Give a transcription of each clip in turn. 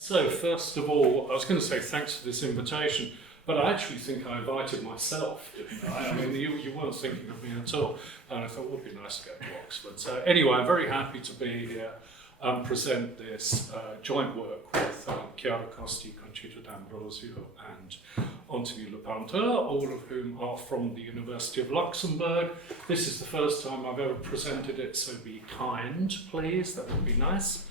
So first of all, I was going to say thanks for this invitation, but I actually think I invited myself, didn't I? I mean, you weren't thinking of me at all, and I thought it would be nice to go to Oxford. So anyway, I'm very happy to be here and present this joint work with Chiara Costi, Conchita D'Ambrosio and Anthony Lepanta, all of whom are from the University of Luxembourg. This is the first time I've ever presented it, so be kind, please, that would be nice.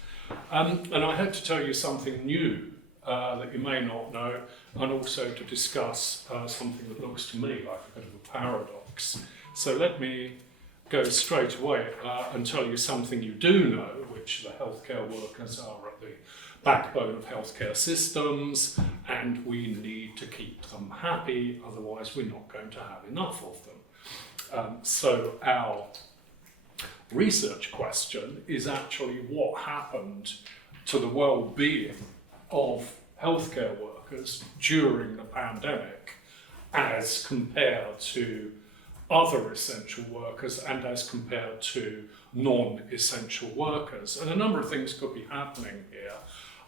And I hope to tell you something new that you may not know, and also to discuss something that looks to me like a bit of a paradox. So let me go straight away and tell you something you do know, which the healthcare workers are at the backbone of healthcare systems, and we need to keep them happy, otherwise we're not going to have enough of them. So our research question is actually what happened to the well-being of healthcare workers during the pandemic as compared to other essential workers and as compared to non-essential workers. And a number of things could be happening here.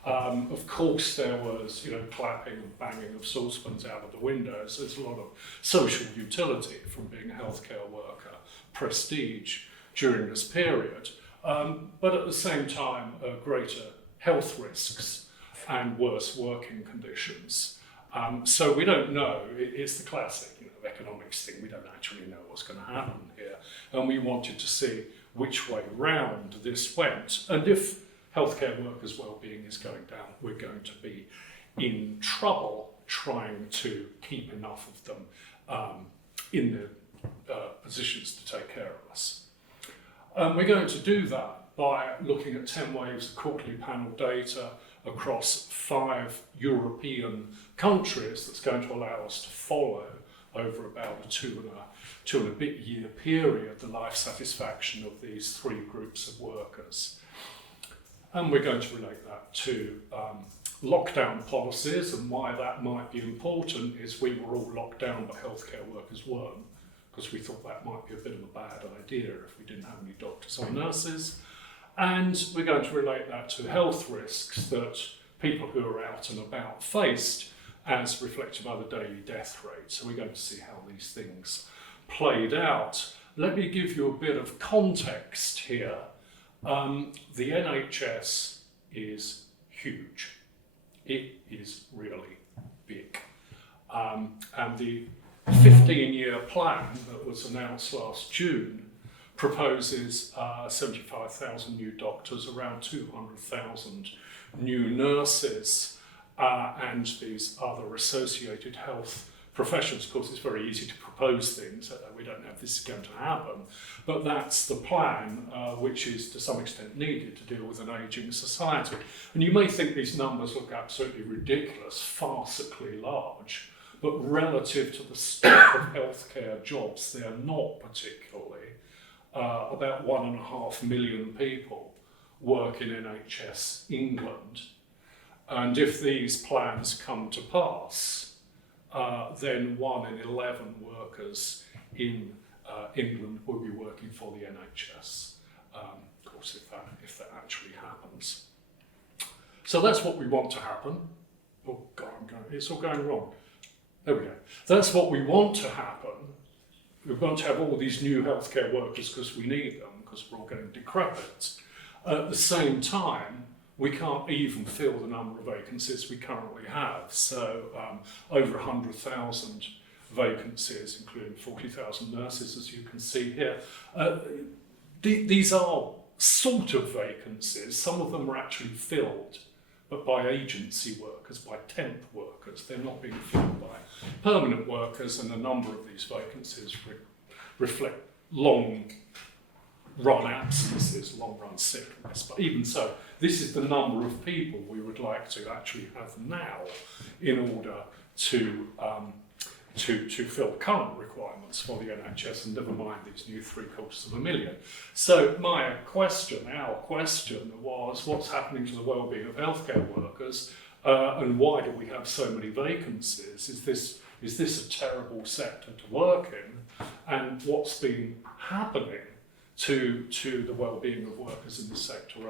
Of course, there was, clapping and banging of saucepans out of the windows. There's a lot of social utility from being a healthcare worker, prestige during this period, but at the same time, greater health risks and worse working conditions. So we don't know, it's the classic economics thing, we don't actually know what's going to happen here, and we wanted to see which way round this went, and if healthcare workers' well-being is going down, we're going to be in trouble trying to keep enough of them in the positions to take care of us. We're going to do that by looking at 10 waves of quarterly panel data across 5 European countries. That's going to allow us to follow over about a two and a bit year period the life satisfaction of these 3 groups of workers. And we're going to relate that to lockdown policies, and why that might be important is we were all locked down but healthcare workers weren't, because we thought that might be a bit of a bad idea if we didn't have any doctors or nurses. And we're going to relate that to health risks that people who are out and about faced as reflected by the daily death rate. So we're going to see how these things played out. Let me give you a bit of context here. The NHS is huge. It is really big. And the 15-year plan that was announced last June proposes 75,000 new doctors, around 200,000 new nurses, and these other associated health professions. Of course, it's very easy to propose things. We don't know if this is going to happen, but that's the plan, which is to some extent needed to deal with an ageing society. And you may think these numbers look absolutely ridiculous, farcically large, but relative to the stock of healthcare jobs, they're not particularly. About 1.5 million people work in NHS England. And if these plans come to pass, then 1 in 11 workers in England will be working for the NHS. Of course, if that actually happens. So that's what we want to happen. Oh God, it's all going wrong. There we go. That's what we want to happen. We want to have all these new healthcare workers because we need them, because we're all getting decrepit. At the same time, we can't even fill the number of vacancies we currently have. So over 100,000 vacancies, including 40,000 nurses, as you can see here. These are sort of vacancies. Some of them are actually filled, but by agency workers, by temp workers. They're not being filled by permanent workers, and a number of these vacancies reflect long-run absences, long-run sickness. But even so, this is the number of people we would like to actually have now in order to fill current requirements for the NHS, and never mind these new 750,000. So our question was, what's happening to the well-being of healthcare workers, and why do we have so many vacancies? Is this a terrible sector to work in? And what's been happening to the well-being of workers in this sector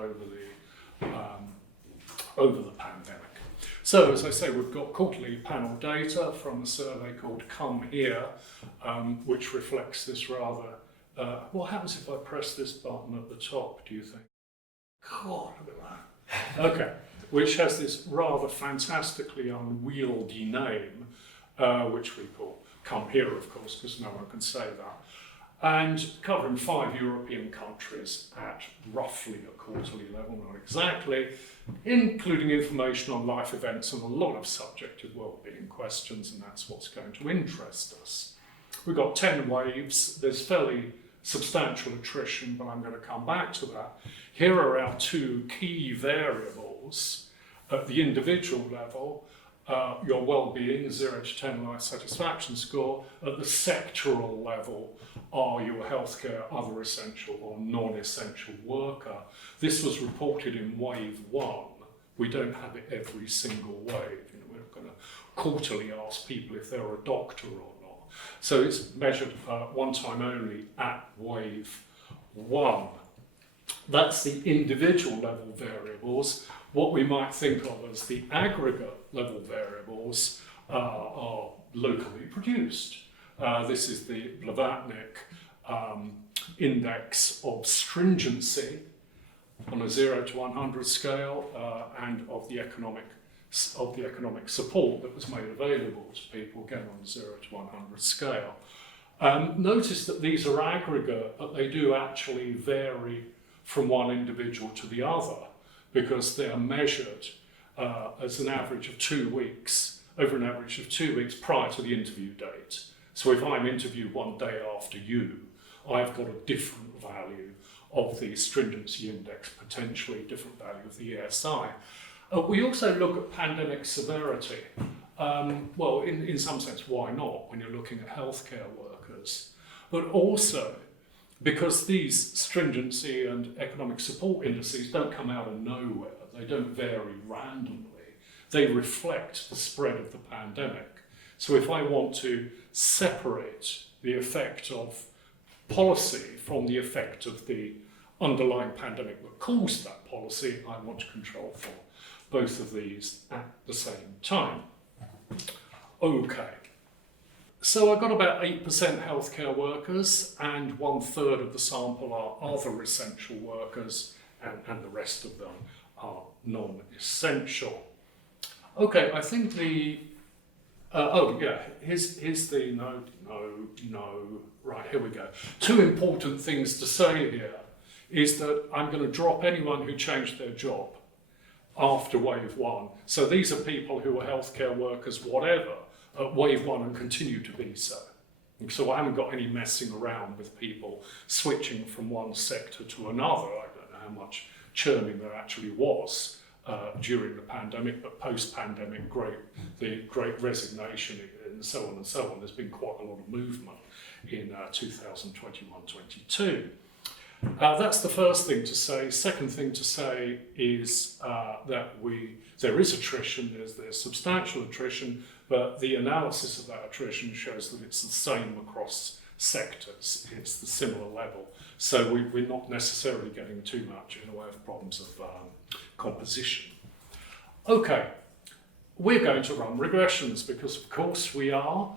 over the pandemic. So, as I say, we've got quarterly panel data from a survey called Come Here, which reflects this rather... what happens if I press this button at the top, do you think? God, look at that. Okay, which has this rather fantastically unwieldy name, which we call Come Here, of course, because no one can say that. And covering 5 European countries at roughly a quarterly level, not exactly, including information on life events and a lot of subjective wellbeing questions, and that's what's going to interest us. We've got 10 waves. There's fairly substantial attrition, but I'm going to come back to that. Here are our 2 key variables at the individual level. Your well-being, 0 to 10 life satisfaction score. At the sectoral level are your healthcare, other essential or non-essential worker. This was reported in wave 1. We don't have it every single wave. We're not going to quarterly ask people if they're a doctor or not. So it's measured one time only at wave 1. That's the individual level variables. What we might think of as the aggregate level variables are locally produced. This is the Blavatnik index of stringency on a 0 to 100 scale and of the economic support that was made available to people, again on a 0 to 100 scale. Notice that these are aggregate, but they do actually vary from one individual to the other, because they are measured as an average of 2 weeks, over an average of 2 weeks prior to the interview date. So if I'm interviewed one day after you, I've got a different value of the stringency index, potentially different value of the ESI. We also look at pandemic severity. Well, in some sense, why not, when you're looking at healthcare workers? But also, because these stringency and economic support indices don't come out of nowhere, they don't vary randomly, they reflect the spread of the pandemic. So if I want to separate the effect of policy from the effect of the underlying pandemic that caused that policy, I want to control for both of these at the same time. Okay. So I've got about 8% healthcare workers, and 1/3 of the sample are other essential workers, and the rest of them are non-essential. Okay, I think here's the right, here we go. 2 important things to say here is that I'm going to drop anyone who changed their job after wave 1. So these are people who are healthcare workers, whatever, at wave 1 and continue to be so. So I haven't got any messing around with people switching from one sector to another. I don't know how much churning there actually was during the pandemic, but post-pandemic, the great resignation and so on and so on. There's been quite a lot of movement in 2021-22. That's the first thing to say. Second thing to say is that there is attrition, there's substantial attrition, but the analysis of that attrition shows that it's the same across sectors. It's the similar level. So we're not necessarily getting too much in the way of problems of composition. Okay, we're going to run regressions because of course we are.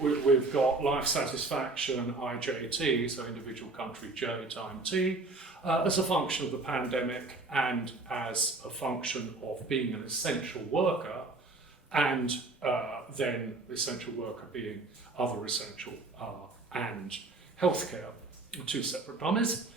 We've got life satisfaction, IJT, so individual country J time T, as a function of the pandemic and as a function of being an essential worker, and then essential worker being other essential and healthcare, 2 separate dummies.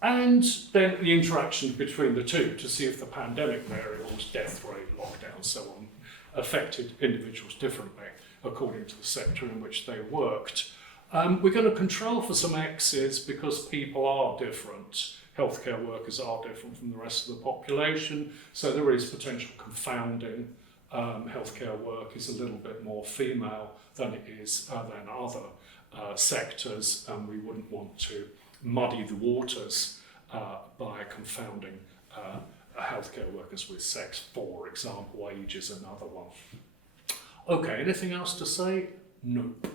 And then the interaction between the two to see if the pandemic variables, death rate, lockdown, so on, affected individuals differently according to the sector in which they worked. We're going to control for some X's because people are different. Healthcare workers are different from the rest of the population, so there is potential confounding. Healthcare work is a little bit more female than it is than other sectors, and we wouldn't want to muddy the waters by confounding healthcare workers with sex. For example, age is another one. Okay, anything else to say? Nope.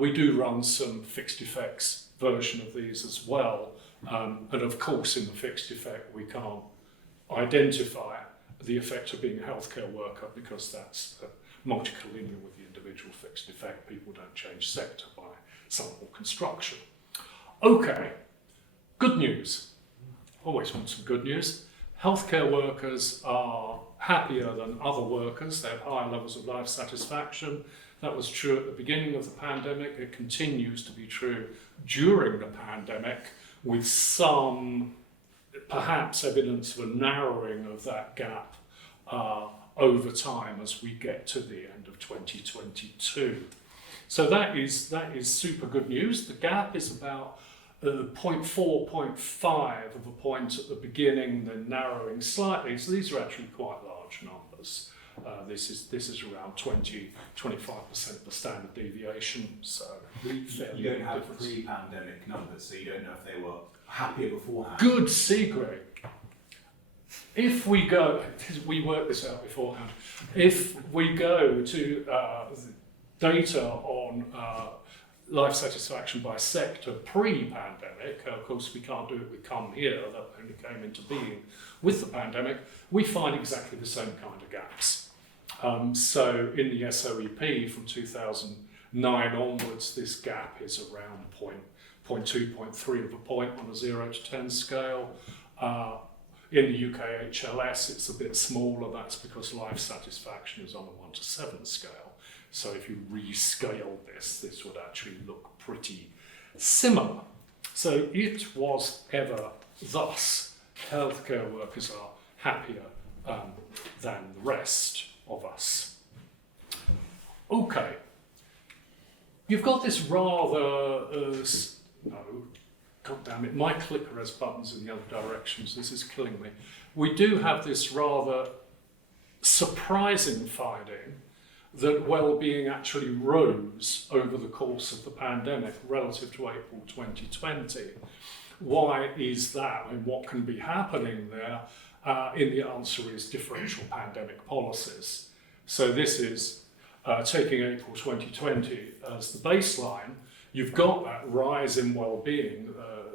We do run some fixed effects version of these as well, and of course in the fixed effect we can't identify the effect of being a healthcare worker, because that's multicollinear with the individual fixed effect. People don't change sector by sample construction. Okay, good news. Always want some good news. Healthcare workers are happier than other workers. They have higher levels of life satisfaction. That was true at the beginning of the pandemic. It continues to be true during the pandemic, with some perhaps evidence of a narrowing of that gap over time as we get to the end of 2022. So that is super good news. The gap is about 0.4, 0.5 of a point at the beginning, then narrowing slightly. So these are actually quite large numbers. This is around 20-25% the standard deviation. So you don't have pre-pandemic numbers, so you don't know if they were happier beforehand. Good, Greg. If we go, we worked this out beforehand. If we go to data on life satisfaction by sector pre-pandemic, of course we can't do it with come here, that only came into being with the pandemic, we find exactly the same kind of gaps. So in the SOEP from 2009 onwards, this gap is around 0.2, 0.3 of a point on a 0 to 10 scale. In the UK HLS, it's a bit smaller. That's because life satisfaction is on a 1 to 7 scale. So if you rescale this would actually look pretty similar. So it was ever thus. Healthcare workers are happier than the rest of us. Okay. You've got this rather, God damn it, my clicker has buttons in the other directions. This is killing me. We do have this rather surprising finding that well-being actually rose over the course of the pandemic relative to April 2020. Why is that? And what can be happening there? And the answer is differential pandemic policies. So this is taking April 2020 as the baseline. You've got that rise in well-being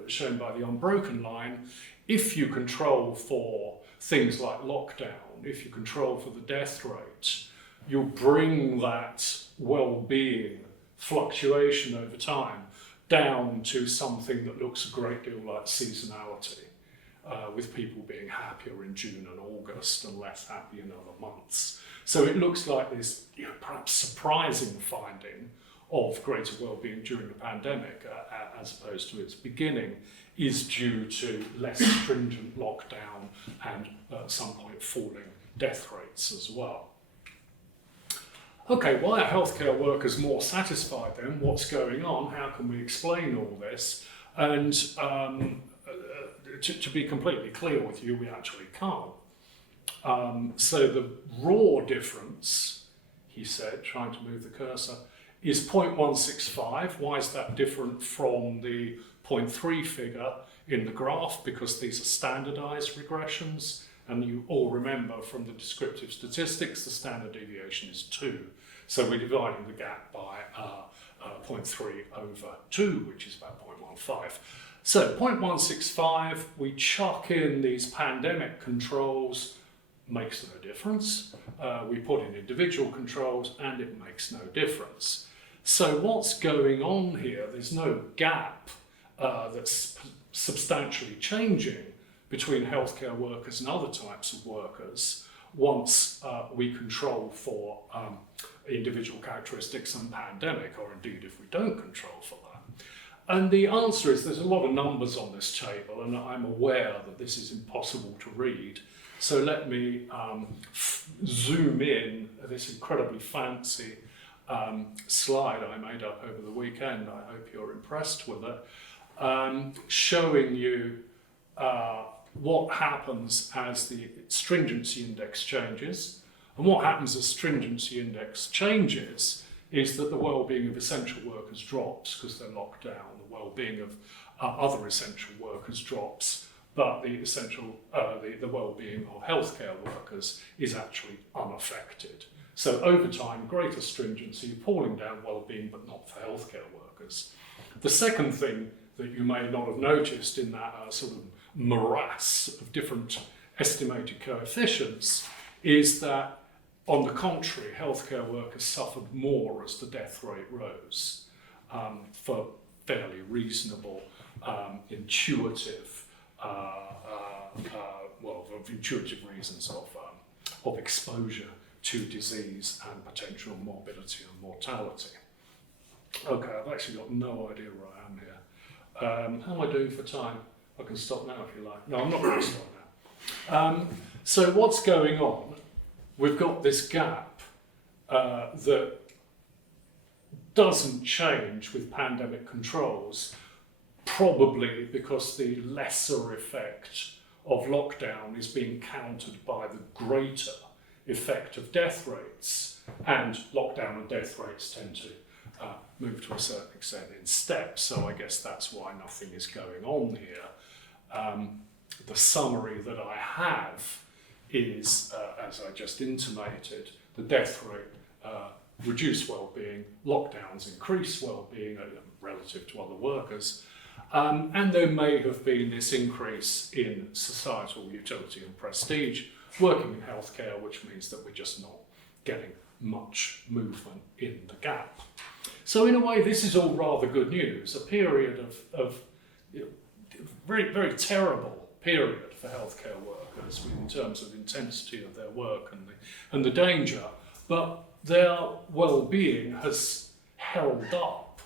shown by the unbroken line. If you control for things like lockdown, if you control for the death rate, you'll bring that well-being fluctuation over time down to something that looks a great deal like seasonality, with people being happier in June and August and less happy in other months. So it looks like this perhaps surprising finding of greater well-being during the pandemic, as opposed to its beginning, is due to less stringent lockdown and at some point falling death rates as well. Okay, why are healthcare workers more satisfied then? What's going on? How can we explain all this? And to be completely clear with you, we actually can't. So the raw difference, he said, trying to move the cursor, is 0.165. Why is that different from the 0.3 figure in the graph? Because these are standardized regressions, and you all remember from the descriptive statistics, the standard deviation is 2. So we're dividing the gap by 0.3 over 2, which is about 0.15. So 0.165, we chuck in these pandemic controls, makes no difference. We put in individual controls and it makes no difference. So what's going on here? There's no gap that's substantially changing between healthcare workers and other types of workers once we control for individual characteristics and pandemic, or indeed if we don't control for that. And the answer is there's a lot of numbers on this table, and I'm aware that this is impossible to read. So let me zoom in this incredibly fancy slide I made up over the weekend. I hope you're impressed with it, showing you what happens as the stringency index changes. And what happens as stringency index changes is that the well-being of essential workers drops because they're locked down. The well-being of other essential workers drops, but the the well-being of healthcare workers is actually unaffected. So over time, greater stringency, pulling down well-being, but not for healthcare workers. The second thing that you may not have noticed in that sort of morass of different estimated coefficients is that, on the contrary, healthcare workers suffered more as the death rate rose for fairly reasonable, intuitive, of intuitive reasons of exposure to disease and potential morbidity and mortality. Okay, I've actually got no idea where I am here. How am I doing for time? I can stop now if you like. No, I'm not going to stop now. So what's going on? We've got this gap that doesn't change with pandemic controls, probably because the lesser effect of lockdown is being countered by the greater effect of death rates, and lockdown and death rates tend to move to a certain extent in steps, so I guess that's why nothing is going on here. The summary that I have is, as I just intimated, the death rate reduce well-being, lockdowns increase well-being relative to other workers, and there may have been this increase in societal utility and prestige working in healthcare, which means that we're just not getting much movement in the gap. So in a way, this is all rather good news, a period of very, very terrible period for healthcare workers in terms of intensity of their work and the danger, but their well-being has held up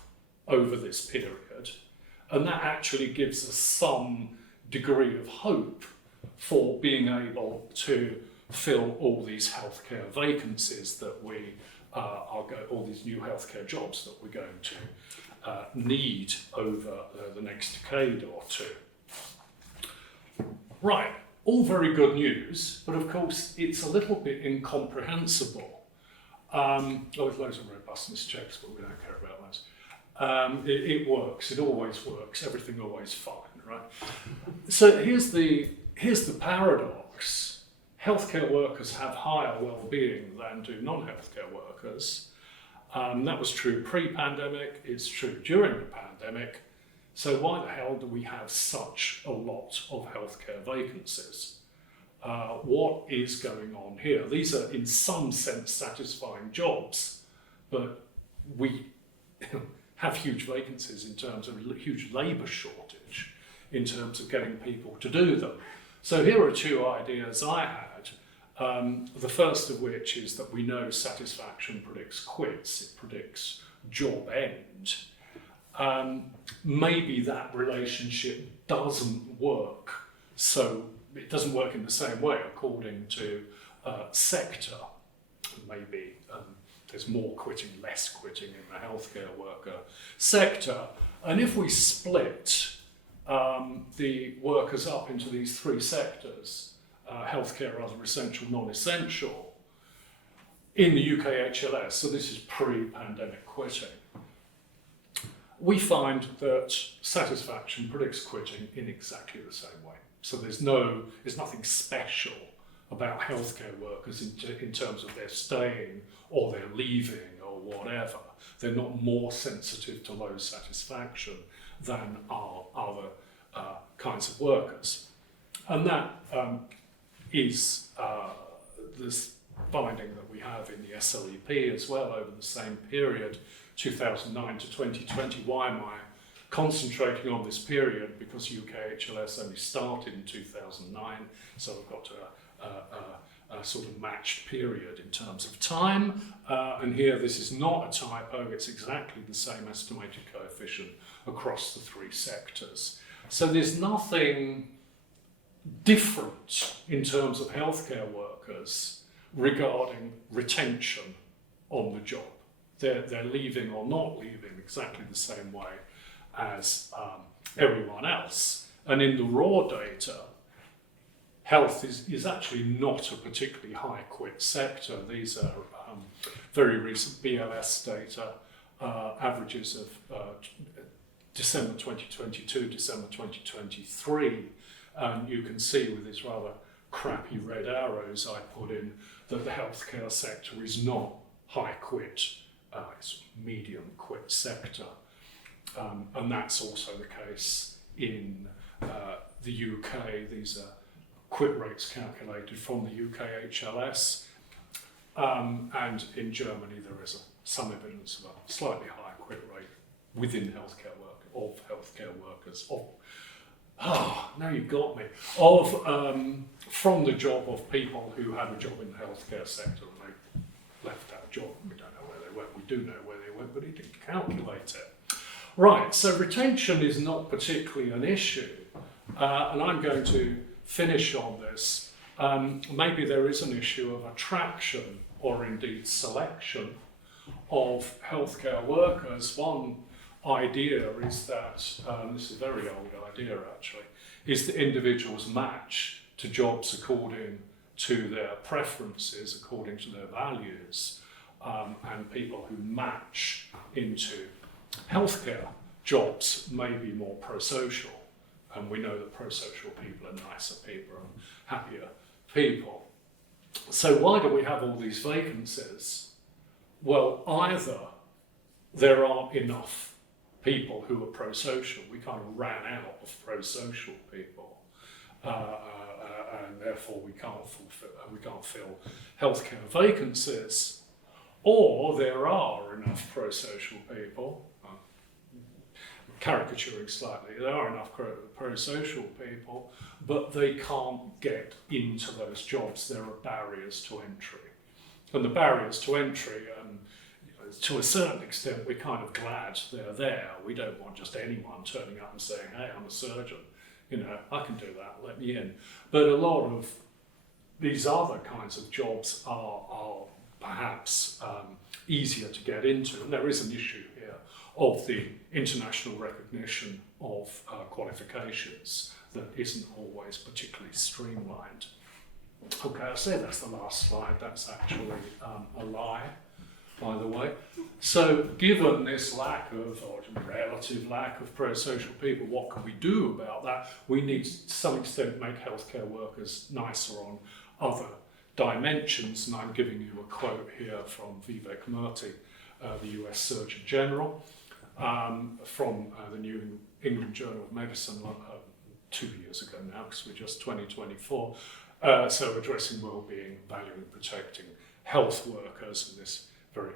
over this period, and that actually gives us some degree of hope for being able to fill all these healthcare vacancies that we all these new healthcare jobs that we're going to need over the next decade or two. Right, all very good news, but of course it's a little bit incomprehensible. There's loads of robustness checks, but we don't care about those. It works, it always works, everything always fine, right? So here's the paradox. Healthcare workers have higher well-being than do non-healthcare workers. That was true pre-pandemic, it's true during the pandemic. So why the hell do we have such a lot of healthcare vacancies? What is going on here? These are in some sense satisfying jobs, but we have huge vacancies in terms of huge labour shortage in terms of getting people to do them. So here are two ideas I had. The first of which is that we know satisfaction predicts quits, it predicts job end. Maybe that relationship doesn't work, so it doesn't work in the same way according to sector. Maybe there's more quitting, less quitting in the healthcare worker sector. And if we split the workers up into these three sectors, healthcare, other essential, non-essential, in the UK HLS, so this is pre-pandemic quitting, we find that satisfaction predicts quitting in exactly the same way. So there's nothing special about healthcare workers in terms of their staying or their leaving or whatever. They're not more sensitive to low satisfaction than are other kinds of workers. And that is this finding that we have in the SLEP as well over the same period, 2009 to 2020. Why am I concentrating on this period? Because UK HLS only started in 2009, so we've got a sort of matched period in terms of time. And here this is not a typo, it's exactly the same estimated coefficient across the three sectors. So there's nothing different in terms of healthcare workers regarding retention on the job. They're leaving or not leaving exactly the same way as everyone else. And in the raw data, health is actually not a particularly high quit sector. These are very recent BLS data, averages of December 2022, December 2023. And you can see with these rather crappy red arrows I put in that the healthcare sector is not high quit, it's medium quit sector. And that's also the case in the UK. These are quit rates calculated from the UK HLS, and in Germany there is some evidence of a slightly higher quit rate within healthcare work, of healthcare workers, now you got me, from the job of people who had a job in the healthcare sector and they left that job. We don't know where they went, we do know where they went, but he didn't calculate it. Right, so retention is not particularly an issue, and I'm going to finish on this. Maybe there is an issue of attraction or indeed selection of healthcare workers. One idea is that, this is a very old idea actually, is that individuals match to jobs according to their preferences, according to their values, and people who match into healthcare jobs may be more pro-social, and we know that pro-social people are nicer people and happier people. So why do we have all these vacancies? Well, either there aren't enough people who are pro-social. We kind of ran out of pro-social people, and therefore we can't fill healthcare vacancies. Or there are enough pro-social people, caricaturing slightly, there are enough pro-social people, but they can't get into those jobs. There are barriers to entry. And the barriers to entry, to a certain extent, we're kind of glad they're there. We don't want just anyone turning up and saying, hey, I'm a surgeon, I can do that, let me in. But a lot of these other kinds of jobs are perhaps easier to get into. And there is an issue here of the international recognition of qualifications that isn't always particularly streamlined. Okay, I say that's the last slide. That's actually a lie, by the way. So given this lack of, or relative lack of pro-social people, what can we do about that? We need to some extent make healthcare workers nicer on other dimensions, and I'm giving you a quote here from Vivek Murthy, the US Surgeon General, from the New England Journal of Medicine 2 years ago now, because we're just 2024. So addressing well-being, valuing and protecting health workers in this very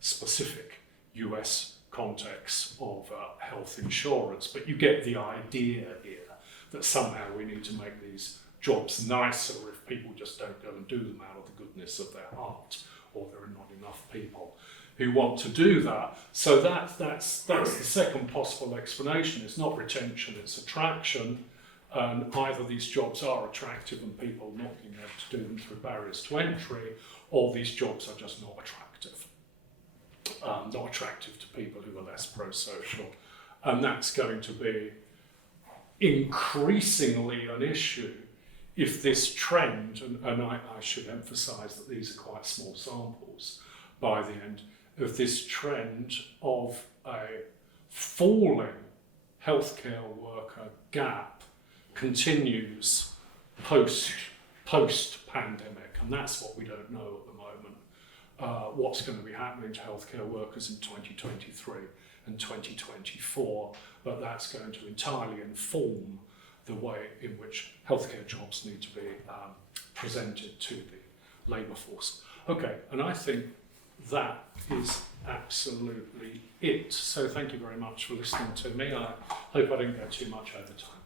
specific US context of health insurance. But you get the idea here that somehow we need to make these jobs nicer if people just don't go and do them out of the goodness of their heart, or there are not enough people who want to do that. So that's the second possible explanation. It's not retention, it's attraction. And either these jobs are attractive and people not being able to do them through barriers to entry, or these jobs are just not attractive. Not attractive to people who are less pro-social. And that's going to be increasingly an issue if this trend, and I should emphasise that these are quite small samples by the end, of this trend of a falling healthcare worker gap continues post-pandemic, and that's what we don't know at the moment. What's going to be happening to healthcare workers in 2023 and 2024, but that's going to entirely inform the way in which healthcare jobs need to be presented to the labour force. Okay, and I think that is absolutely it. So thank you very much for listening to me. I hope I didn't go too much over time.